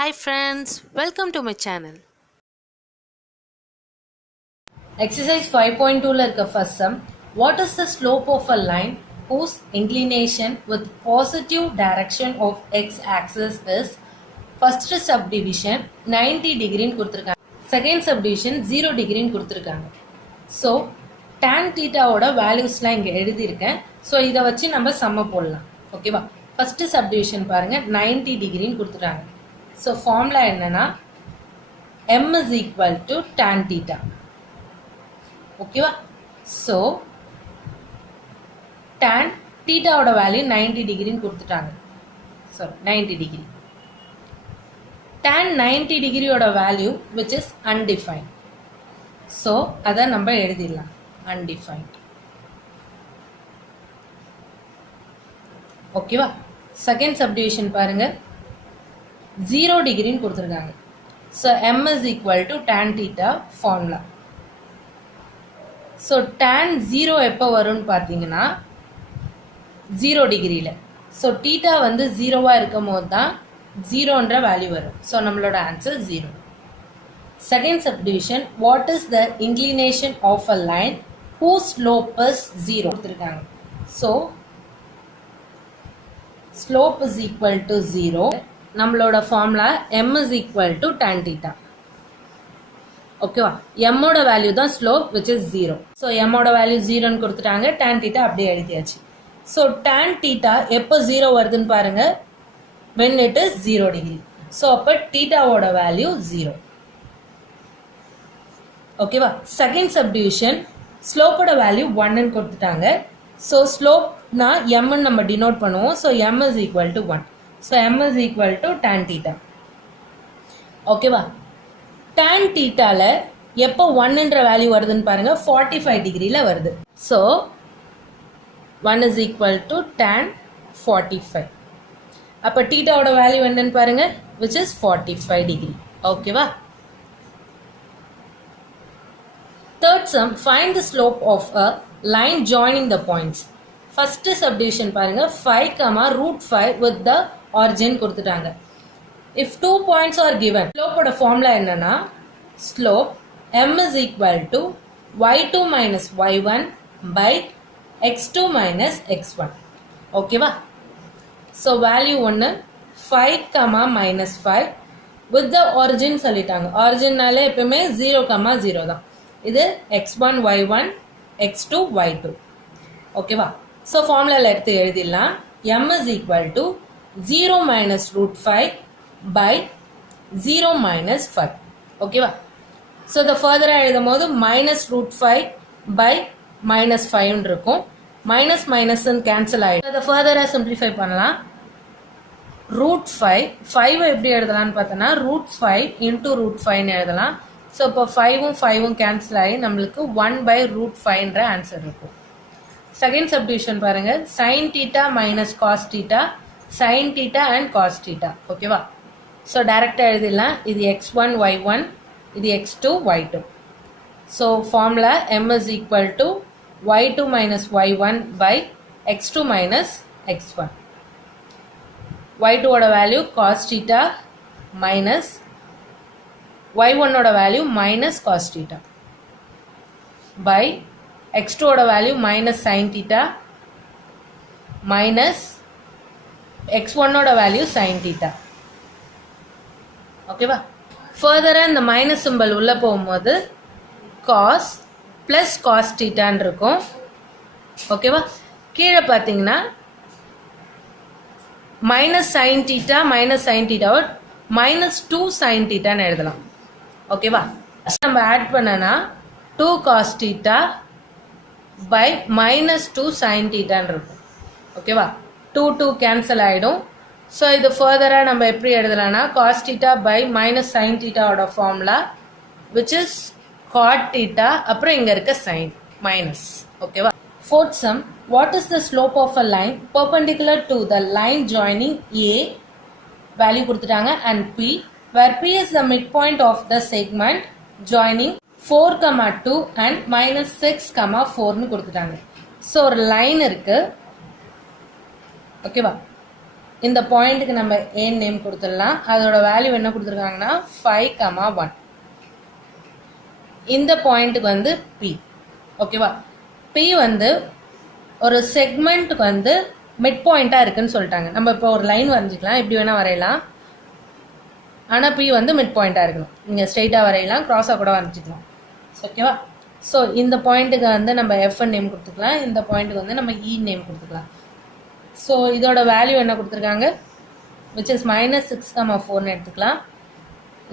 Hi friends, welcome to my channel. Exercise 5.2 la irukka first sum. What is the slope of a line whose inclination with positive direction of x axis is first subdivision 90 degree ன்னு கொடுத்திருக்காங்க. Second subdivision 0 degree ன்னு கொடுத்திருக்காங்க. So tan theta ஓட வேல்யூஸ்லாம் இங்க எழுதி இருக்கேன். So இத வச்சு நம்ம சம்ம போடலாம். ஓகேவா? First subdivision பாருங்க 90 degree ன்னு கொடுத்திருக்காங்க. So formula என்னன்னா m is equal to tan theta. Okay, so tan theta oda value 90 degree nu கொடுத்துட்டாங்க. Sorry, 90 degree. Tan 90 degree oda value which is undefined. So அத நம்ம எழுதிடலாம் undefined. ஓகேவா? செகண்ட் சப்டிவிஷன் பாருங்க 0 degree ன்னு கொடுத்திருக்காங்க. So m is equal to tan theta formula. So tan 0 எப்போ வரும்னு பார்த்தீங்கன்னா 0 டிகிரியில். ஸோ தீட்டா வந்து 0வா இருக்கும் போது தான் 0ன்ற வேல்யூ வரும். ஸோ நம்மளோட answer 0. Second subdivision what is the inclination of a line who slope is 0 கொடுத்துருக்காங்க. So slope is equal to 0. நம்மளோட formula m is equal to tan theta. ஓகேவா? m ஓட வேல்யூ தான் slope which is 0. So m ஓட value 0ன்னு கொடுத்துட்டாங்க. tan theta அப்படியே எழுதியாச்சு. ஸோ tan theta எப்போ 0 வருதுன்னு பாருங்க when it is 0 degree. So அப்போ தீட்டாவோட வேல்யூ 0. ஓகேவா? செகண்ட் சப்டிவிஷன் ஸ்லோப்போட வேல்யூ 1ன்னு கொடுத்துட்டாங்க. ஸோ ஸ்லோப்னா mன்னு நம்ம டினோட் பண்ணுவோம். So m is equal to 1. So m is equal to tan theta. ஓகேவா? tan thetaல எப்போ 1ன்ற வேல்யூ வருதுன்னு பாருங்க 45 டிகிரில வருது. So 1 is equal to tan 45. அப்போ தீட்டாவோட வேல்யூ என்னன்னு பாருங்க which is 45 டிகிரி. ஓகேவா? Third sum, find the slope of a line joining the points. First subdivision பாருங்க 5, √5 with the origin கொடுத்துட்டாங்க. If 2 points are given, slope ஓட formula என்னன்னா slope m is equal to y2 minus y1 by x2 minus x1. ஓகேவா? So value 1 5, minus 5 with the origin சொல்லிட்டாங்க. originனாலே எப்பவுமே 0, 0 தான். இது x1 y1 x2 y2. ஓகேவா? So formula எடுத்து எழுதிடலாம். m is equal to 0 minus √5 by 0 minus 5. ஓகேவா? So இதை ஃபர்தராக எழுதும் போது மைனஸ் √5 by minus 5 இருக்கும். மைனஸ் மைனஸ்ன்னு கேன்சல் ஆகிடும். அதை ஃபர்தராக சிம்பிளிஃபை பண்ணலாம். √5 5 எப்படி எழுதலாம்னு பார்த்தோன்னா √5 into √5ன்னு எழுதலாம். ஸோ இப்போ 5ம் 5ம் கேன்சல் ஆகி நம்மளுக்கு 1 by √5ன்ற ஆன்சர் இருக்கும். செகண்ட் சப்டிவிஷன் பாருங்க sin theta minus cos theta, sin theta and cos theta. ஓகேவா? ஸோ டைரக்டாக எழுதிடலாம். இது x1 y1, இது x2 y2. So formula m is equal to y2 minus y1 by x2 minus x1. y2 ஓட value cos theta minus y1 ஓட value minus cos theta by x2 ஓட value minus sin theta minus x1 ஓட value sin theta. ஓகேவா? ஃபர்தராக இந்த minus simple உள்ளே போகும்போது cos plus cos தீட்டான்னு இருக்கும். ஓகேவா? கீழே பார்த்தீங்கன்னா minus sine theta minus sine தீட்டாவை -2 சைன் தீட்டான்னு எழுதலாம். ஓகேவா? நம்ம ஆட் பண்ணனா 2 காஸ் தீட்டா பை -2 சைன் தீட்டான்னு இருக்கும். ஓகேவா? 2 கேன்சல் ஆகிடும். ஸோ இது ஃபர்தராக நம்ம எப்படி எழுதலாம்னா cos theta by minus sin theta ஓட formula which is cot theta, அப்புறம் இங்கே இருக்க sin மைனஸ். ஓகேவா? Fourth sum what is the slope of a line perpendicular to the line joining A value கொடுத்துட்டாங்க and P where P is the midpoint of the segment joining 4, 2 and -6, 4ன்னு கொடுத்துட்டாங்க. So ஒரு line இருக்கு. ஓகேவா? இந்த பாயிண்ட்டுக்கு நம்ம A name கொடுத்துடலாம். அதோட வேல்யூ என்ன கொடுத்துருக்காங்கன்னா 5, 1. இந்த பாயிண்ட்டுக்கு வந்து P. ஓகேவா? P வந்து ஒரு செக்மெண்ட்டுக்கு வந்து மிட் பாயிண்ட்டாக இருக்குன்னு சொல்லிட்டாங்க. நம்ம இப்போ ஒரு லைன் வரைஞ்சிக்கலாம், எப்படி வேணால் வரையலாம். ஆனால் P வந்து மிட் பாயிண்ட்டாக இருக்கணும். நீங்கள் ஸ்ட்ரெயிட்டாக வரையலாம், க்ராஸாக கூட வரைஞ்சிக்கலாம். ஓகேவா? ஸோ இந்த பாயிண்ட்டுக்கு வந்து நம்ம F நேம் கொடுத்துக்கலாம், இந்த பாயிண்ட்டுக்கு வந்து நம்ம E நேம் கொடுத்துக்கலாம். ஸோ இதோட வேல்யூ என்ன கொடுத்துருக்காங்க, விச் இஸ் -6, 4ன்னு எடுத்துக்கலாம்.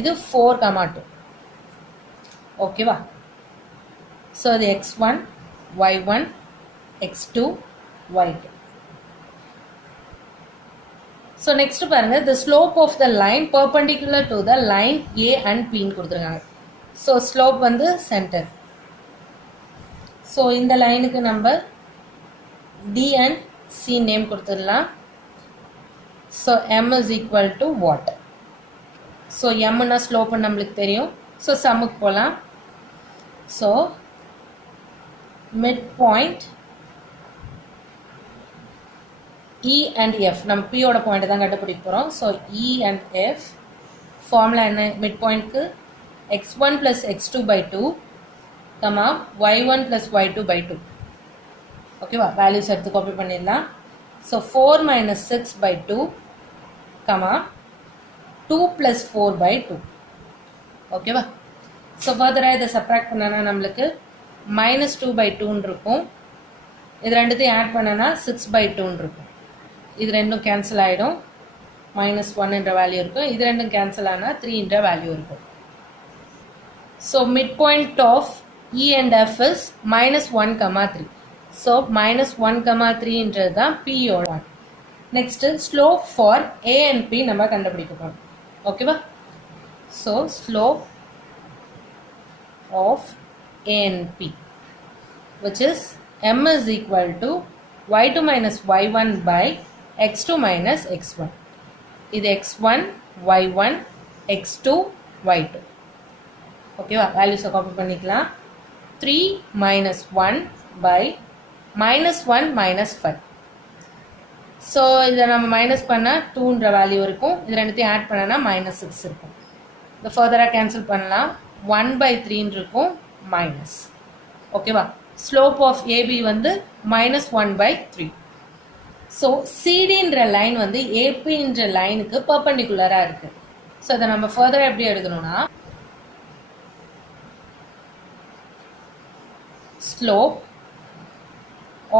இது 4, 2. ஓகேவா? ஸோ அது x1, y1, x2, y2. So next பாருங்க, the slope of the line perpendicular to the line A and P ன்னு கொடுத்துருக்காங்க. ஸோ ஸ்லோப் வந்து சென்டர். ஸோ இந்த லைனுக்கு நம்ம D and C நேம் கொடுத்துடலாம். So M is equal to what? So Mனா slope நம்மளுக்கு தெரியும். ஸோ சம்முக்கு போகலாம். So mid point E and F, நம்ம P ஓட பாயிண்ட் தான் கண்டுபிடிக்க போகிறோம். So E and F formula என்ன, மிட் பாயிண்ட்க்கு x1 plus x2 by 2, y1 plus y2 by 2. ஓகேவா? வேல்யூஸ் எடுத்து காப்பி பண்ணிடலாம். So 4 minus 6 by 2, 2 plus 4 by 2. ஓகேவா? ஸோ ஃபர்தராக இதை சப்ராக்ட் பண்ணனா நம்மளுக்கு -2 by 2ன்னு இருக்கும். இது ரெண்டுத்தையும் ஆட் பண்ணனா 6 by 2ன்னு இருக்கும். இது ரெண்டும் கேன்சல் ஆகிடும். -1 என்ற வேல்யூ இருக்கும். இது ரெண்டும் கேன்சல் ஆனால் 3 என்ற வேல்யூ இருக்கும். So mid point of E and F is -1, 3. So -1, 3ன்றது தான் P ஓட. Next slope for A and P நம்ம கண்டுபிடிக்க போகிறோம். ஓகேவா? So slope of A and P, which is M is equal to y2 minus y1 by x2 minus x1. இது x1, y1, x2, y2. ஓகேவா? வேல்யூஸை காப்பி பண்ணிக்கலாம். 3 minus 1 by -1 minus 5. So இதை நம்ம மைனஸ் பண்ணால் 2ன்ற வேல்யூ இருக்கும். இது ரெண்டுத்தையும் ஆட் பண்ணனா -6 இருக்கும். இதை ஃபர்தராக கேன்சல் பண்ணலாம். 1 by 3ன்னு இருக்கும், மைனஸ். ஓகேவா? ஸ்லோப் ஆஃப் ஏபி வந்து -1 by 3. ஸோ சிடின்ற லைன் வந்து ஏபின்ற லைனுக்கு பர்பண்டிகுலராக இருக்கு. ஸோ அதை நம்ம ஃபர்தராக எப்படி எழுதணும்னா, slope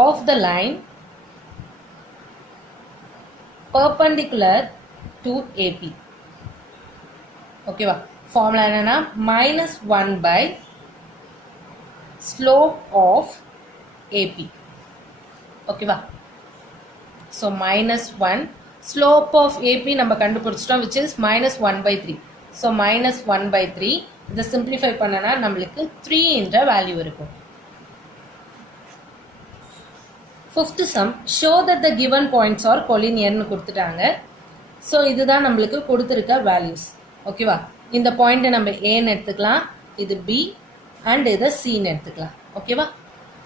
of the line perpendicular to AP. ஓகேவா? ஃபார்முலா என்னன்னா -1 by slope of AP. ஓகேவா? ஸோ -1 slope of AP நம்ம கண்டுபிடிச்சிட்டோம், which is -1 by 3. So -1 by 3 இதை சிம்பிளிஃபை பண்ணனா நம்மளுக்கு 3 என்ற வேல்யூ இருக்கும். Fifth sum, show that the given points are கொலினியர்னு கொடுத்துட்டாங்க. ஸோ இதுதான் நம்மளுக்கு கொடுத்துருக்க வேல்யூஸ். ஓகேவா? இந்த பாயிண்ட்டை நம்ம ஏன்னு எடுத்துக்கலாம், இது பி அண்ட் இதை சின்னு எடுத்துக்கலாம். ஓகேவா?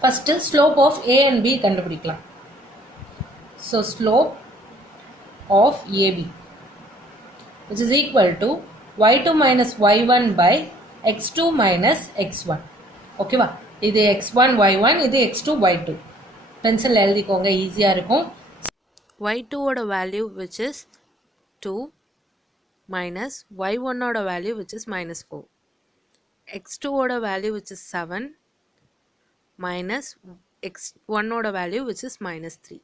First slope of A and B கண்டுபிடிக்கலாம். So slope of AB which is equal to y2 minus y1 by x2 minus x1. ஓகேவா? இது x1 y1, இது x2 y2. பென்சில் எழுதிக்கோங்க, ஈஸியாக இருக்கும். y2 ஓட value which is 2 minus y1 ஓட value which is -4. x2 ஓட value which is 7 minus x1 ஓட வேல்யூ which is -3.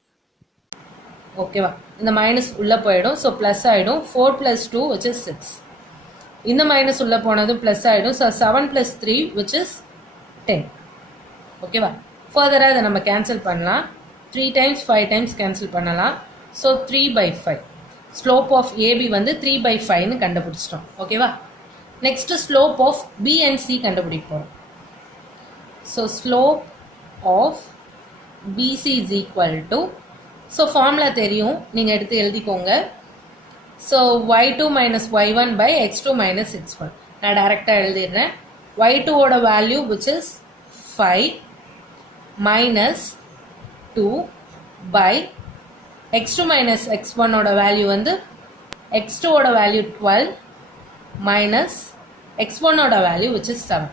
ஓகேவா? இந்த மைனஸ் உள்ளே போயிடும், ஸோ ப்ளஸ் ஆகிடும். 4 + 2 which is 6. இந்த மைனஸ் உள்ளே போனதும் ப்ளஸ் ஆகிடும். So 7 + 3 which is 10. ஓகேவா? ஃபர்தராக இதை நம்ம கேன்சல் பண்ணலாம். 3 times 5 times கேன்சல் பண்ணலாம். ஸோ 3/5. ஸ்லோப் ஆஃப் ஏபி வந்து 3/5ன்னு கண்டுபிடிச்சிட்டோம். ஓகேவா? Next slope of B and C கண்டுபிடிக்க போகிறோம். So slope of BC is equal to, so formula தெரியும், நீங்கள் எடுத்து எழுதிக்கோங்க. So y2 minus y1 by x2 minus x1. நான் டைரெக்டாக எழுதிடுறேன். y2 ஓட value which is 5 minus 2 by x2 minus x1 ஓட வேல்யூ வந்து x2 ஓட வேல்யூ 12 minus x1 ஓட வேல்யூ which is 7.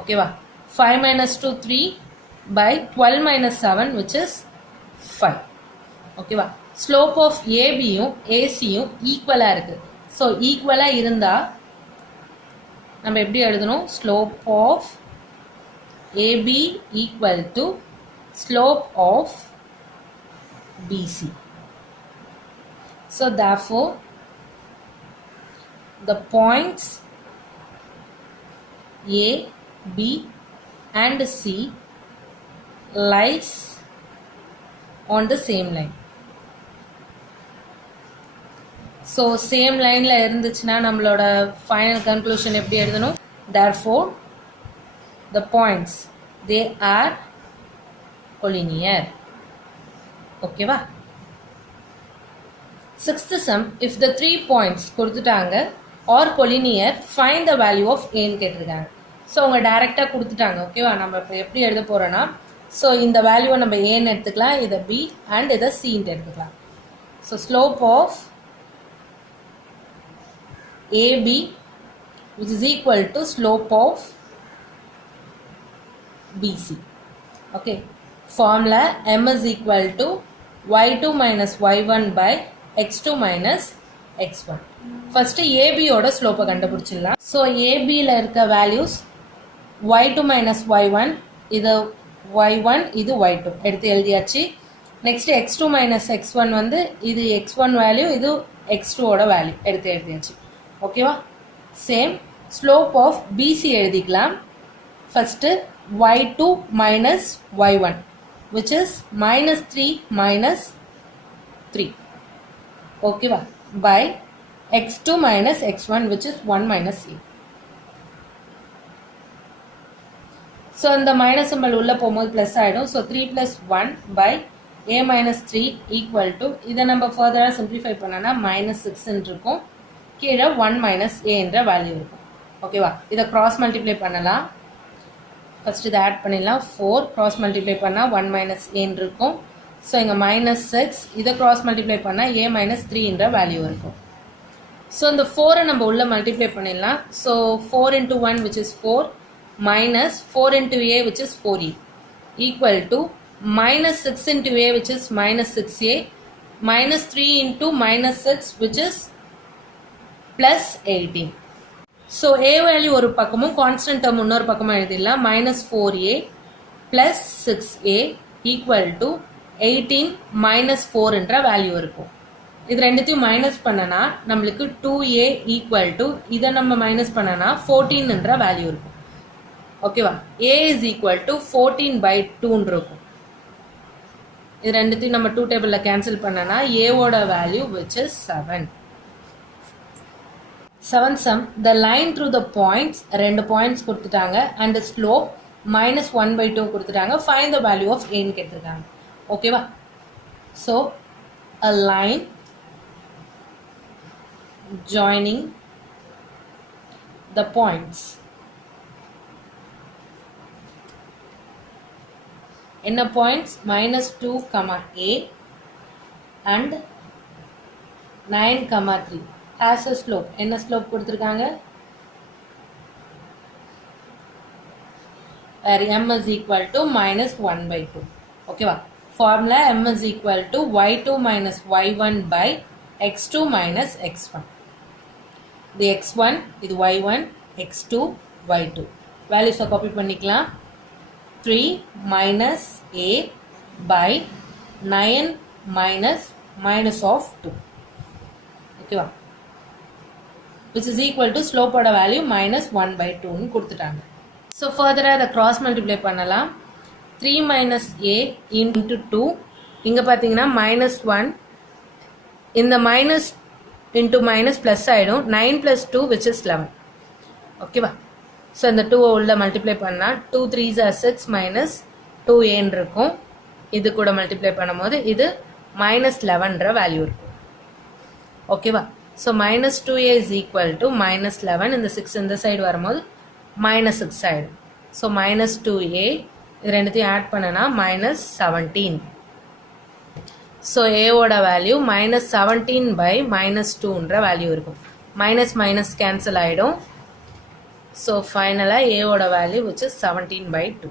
ஓகேவா? 5 minus 2 3 by 12 minus 7 which is 5. ஓகேவா? ஸ்லோப் ஆஃப் ஏபியும் ஏசியும் ஈக்குவலா இருக்கு. ஸோ ஈக்குவலா இருந்தா நம்ம எப்படி எழுதணும்? Slope of AB equal to slope of BC. So therefore the points A, B and C lies on the same line. So same line la irundhuchna nammaloda final conclusion eppadi eludhanum? Therefore the points they are collinear. Okay va? Sixth sum, if the 3 points கொடுத்துட்டாங்க or collinear, find the value of A ன்னு கேட்டிருக்காங்க. So அவங்க டைரெக்டாக கொடுத்துட்டாங்க. ஓகேவா? நம்ம இப்போ எப்படி எழுத போகிறோன்னா, ஸோ இந்த வேல்யூவை நம்ம ஏன்னு எடுத்துக்கலாம், இதை பி அண்ட் இதை சின்ட்டு எடுத்துக்கலாம். So slope of AB which is equal to slope of BC. Okay. Formula m is equal to y2 minus y1 by x2 minus x1. First AB ஓட ஸ்லோப்பை கண்டுபிடிச்சிடலாம். ஸோ ஏபியில் இருக்க வேல்யூஸ் y2 minus y1, இது y1, இது y2 எடுத்து எழுதியாச்சு. Next x2 minus x1 வந்து இது x1 value, இது x2 ஓட வேல்யூ எடுத்து எழுதியாச்சு. ஓகேவா? சேம் ஸ்லோப் ஆஃப் பிசி எழுதிக்கலாம். First y2 minus y1 which is minus 3 minus 3. Okay va? By x2 minus x1 which is 1 minus a. So இந்த minus symbol உள்ள போகும்போது plus ஆயிடும். So 3 plus 1 by a minus 3 equal to, இதை நம்ம further simplify பண்ணனா minus 6 இருக்கும். கீழே 1 minus a என்ற வேல்யூ இருக்கும். ஓகேவா? இதை cross multiply பண்ணலாம். ஃபர்ஸ்ட் இதை ஆட் பண்ணிடலாம். 4 cross multiply பண்ணால் 1 minus a இருக்கும். ஸோ இங்கே minus 6, இதை cross multiply பண்ணால் a minus 3 என்ற வேல்யூ இருக்கும். ஸோ இந்த 4 நம்ம உள்ள மல்டிப்ளை பண்ணிடலாம். So 4 into 1 which is 4 minus 4 into a which is 4a equal to minus 6 into a which is minus 6a minus 3 into minus 6 which is plus 18. So a value ஒரு பக்கமும் constant term இன்னொரு பக்கமும் எழுதிடலாம். minus 4a plus 6a equal to 18 minus 4 என்ற value இருக்கும். இது ரெண்டுத்தையும் minus பண்ணனா நம்மளுக்கு 2a equal to, இதை நம்ம மைனஸ் பண்ணனா 14 என்ற வேல்யூ இருக்கும். ஓகேவா? a is equal to 14 by 2 இருக்கும். இது ரெண்டுத்தையும் நம்ம 2 டேபிள்ல கேன்சல் பண்ணனா a ஓட value which is 7. 7th sum, the line through the points, ரெண்டு பாயிண்ட்ஸ் கொடுத்துட்டாங்க and the slope minus 1 by 2 கொடுத்துட்டாங்க. Find the value of a ன்னு கேட்டிருக்காங்க. ஓகேவா? So a line joining the points. என்ன points? minus 2, a and 9, 3 has a slope. என்ன slope கொடுத்திருக்காங்க? where m is equal to minus 1 by 2. ஓகேவா? formula m is equal to y2 minus y1 by x2 minus x1. இது x1, இது y1, x2, y2. values copy பண்ணிக்கலாம். 3 minus a by 9 minus of 2. ஓகேவா? which is equal to slope ஓட value minus 1 by 2 ன்னு கொடுத்துட்டாங்க. So further அதை cross multiply பண்ணலாம். 3 minus a into 2, இங்க பார்த்தீங்கன்னா minus 1, இந்த minus into minus plus ஆயிடும். 9 plus 2 which is 11. ஓகேவா? ஸோ இந்த 2 உள்ள மல்டிப்ளை பண்ணால் 2 3s are 6 minus 2a இருக்கும். இது கூட மல்டிப்ளை பண்ணும்போது இது minus 11 வேல்யூ இருக்கும். ஓகேவா? So minus 2a is equal to minus 11. இந்த 6 இந்த சைடு வரும்போது minus 6 ஆயிடும். ஸோ minus 2a இது ரெண்டுத்தையும் ஆட் பண்ணனா minus 17. ஸோ ஏவோட வேல்யூ -17/-2ன்ற வேல்யூ இருக்கும். மைனஸ் மைனஸ் கேன்சல் ஆகிடும். ஸோ ஃபைனலாக ஏவோட வேல்யூ which is 17/2.